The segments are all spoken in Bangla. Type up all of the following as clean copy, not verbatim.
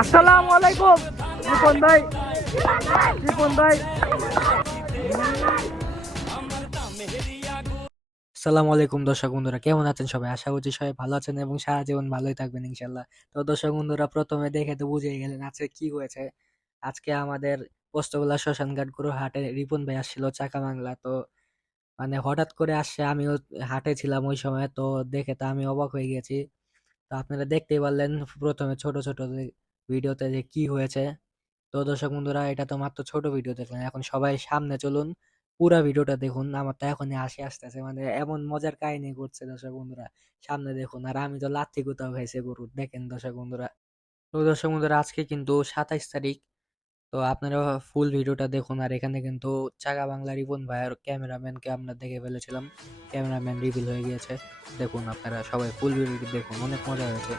আসসালামু আলাইকুম রিপন ভাই। আসসালামু আলাইকুম দর্শক বন্ধুরা, কেমন আছেন সবাই? আশা করছি সবাই ভালো আছেন এবং সারা জীবন ভালোই থাকবেন ইনশাল্লাহ। তো দর্শক বন্ধুরা, প্রথমে দেখে তো বুঝেই গেলেন আজকে কি হয়েছে। আজকে আমাদের পোস্তগোলা শ্মশানঘাট গুরু হাটে রিপন ভাই আসছিল চাকা বাংলা। তো মানে হঠাৎ করে আসছে, আমিও হাটে ছিলাম ওই সময়, তো দেখে তো আমি অবাক হয়ে গেছি। তো আপনারা দেখতেই পারলেন প্রথমে ছোট ছোট যে ভিডিওতে যে কি হয়েছে। তো দর্শক বন্ধুরা, এটা তো মাত্র ছোট ভিডিও দেখলেন, এখন সবাই সামনে চলুন, পুরা ভিডিওটা দেখুন। আমার তো এখনই হাসি আসতেছে, মানে এমন মজার কাহিনী করছে দর্শক বন্ধুরা, সামনে দেখুন। আর আমি তো লাথি কোথাও খাইছে গরুর, দেখেন দর্শক বন্ধুরা। তো দর্শক বন্ধুরা, আজকে কিন্তু 27 তারিখ। তো আপনারা ফুল ভিডিওটা দেখুন। আর এখানে কিন্তু চাকা বাংলা রিপন ভাইয়ের ক্যামেরাম্যানকে আমরা দেখে ফেলেছিলাম, ক্যামেরাম্যান রিভিল হয়ে গিয়েছে। দেখুন আপনারা সবাই ফুল ভিডিওটি দেখুন, অনেক মজা হয়েছে।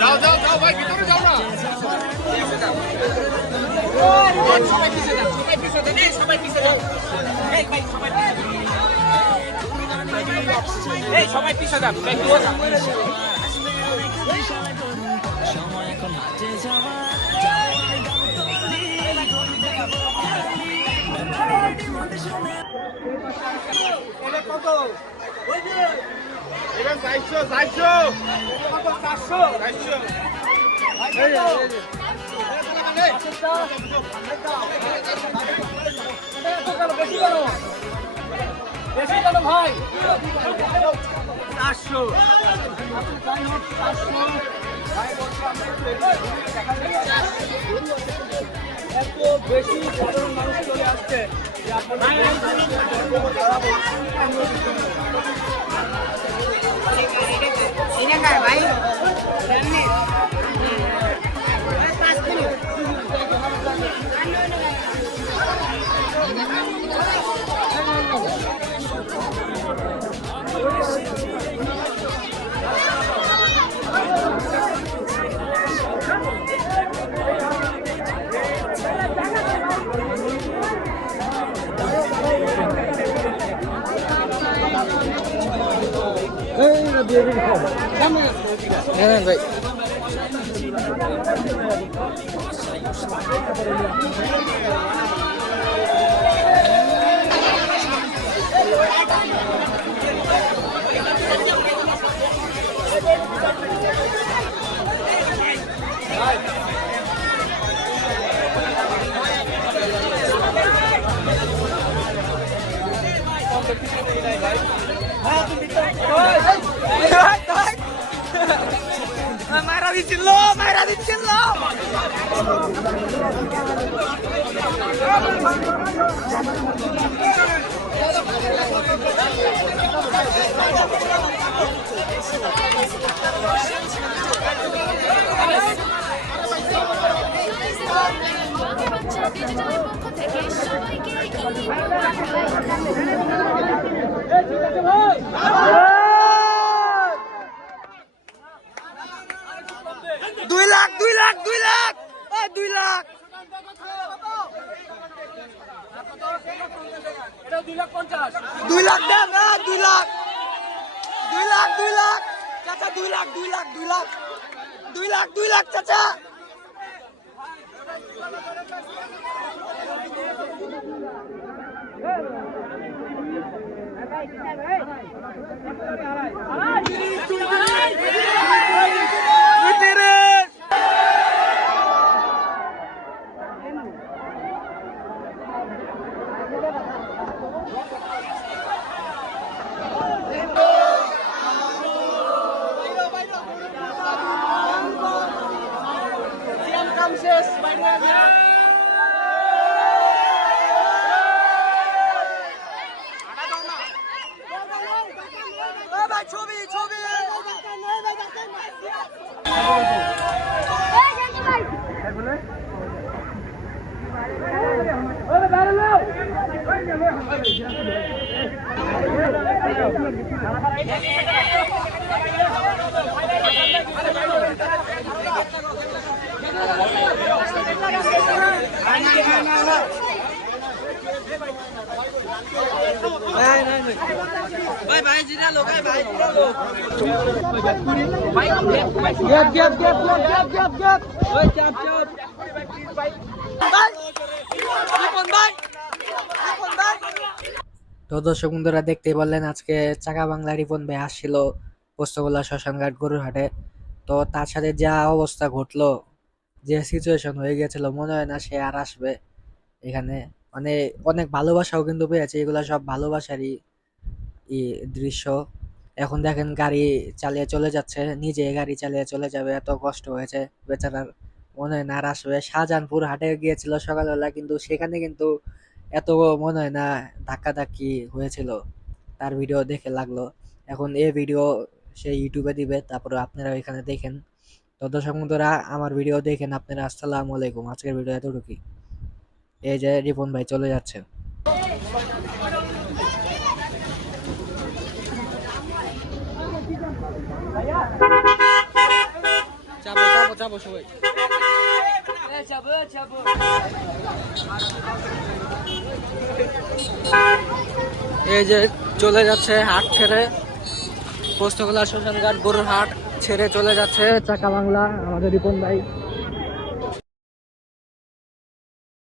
যাও যাও যাও ভাই, ভিতরে যাও না। সবাই পিছে যাও, সবাই পিছে যাও, সবাই পিছে যাও। এই ভাই সবাই পিছে যাও, এই সবাই পিছে যাও, ভাই পিছে যাও। সময় এখন হাতে যাওয়া এটা কত? ওই যে এটা 400 400 কত? 400 400 এই বেশি কেন ভাই? 400 এত বেশি সাধারণ মানুষ চলে আসছে যে আপনাদের ভাই ভাই মারা দিচ্ছিল, মারা দিচ্ছিল। দুই লাখ 2 লাখ 2 লাখ 2 লাখ 2 লাখ দেন, 2 লাখ 2 লাখ 2 লাখ চাচা, 2 লাখ 2 লাখ 2 লাখ 2 লাখ 2 লাখ চাচা। ছবি ছবি তো দর্শক বন্ধুরা দেখতেই পারলেন আজকে চাকা বাংলা রিপন ভাই আসছিল পোস্তগোলা শ্মশানঘাট গরুরহাটে। তো তার সাথে যা অবস্থা ঘটলো, যে সিচুয়েশন হয়ে গেছিল, মনে হয় না সে আর আসবে এখানে। মানে অনেক ভালোবাসাও কিন্তু পেয়েছে, এগুলা সব ভালোবাসারই দৃশ্য। এখন দেখেন গাড়ি চালিয়ে চলে যাচ্ছে, নিজে গাড়ি চালিয়ে চলে যাবে, এত কষ্ট হয়েছে বেচারার। মনে হয় না আর আসবে। শাহজাহানপুর হাটে গিয়েছিল সকালবেলা, কিন্তু সেখানে কিন্তু এত মনে হয় না ধাক্কাধাক্কি হয়েছিল। তার ভিডিও দেখে লাগলো। এখন এই ভিডিও সে ইউটিউবে দিবে, তারপরে আপনারা এখানে দেখেন। তো দর্শক বন্ধুরা আমার ভিডিও দেখেন আপনারা। আসসালামু আলাইকুম। আজকের ভিডিও এতটুকুই। এই যে রিপন ভাই চলে যাচ্ছে। চাপো চাপো চাপো সবাই। এই যে চলে যাচ্ছে হাট ছেড়ে, পোস্তগোলা শ্মশানঘাট গরুর হাট ছেড়ে চলে যাচ্ছে চাকা বাংলা আমাদের রিপন ভাই।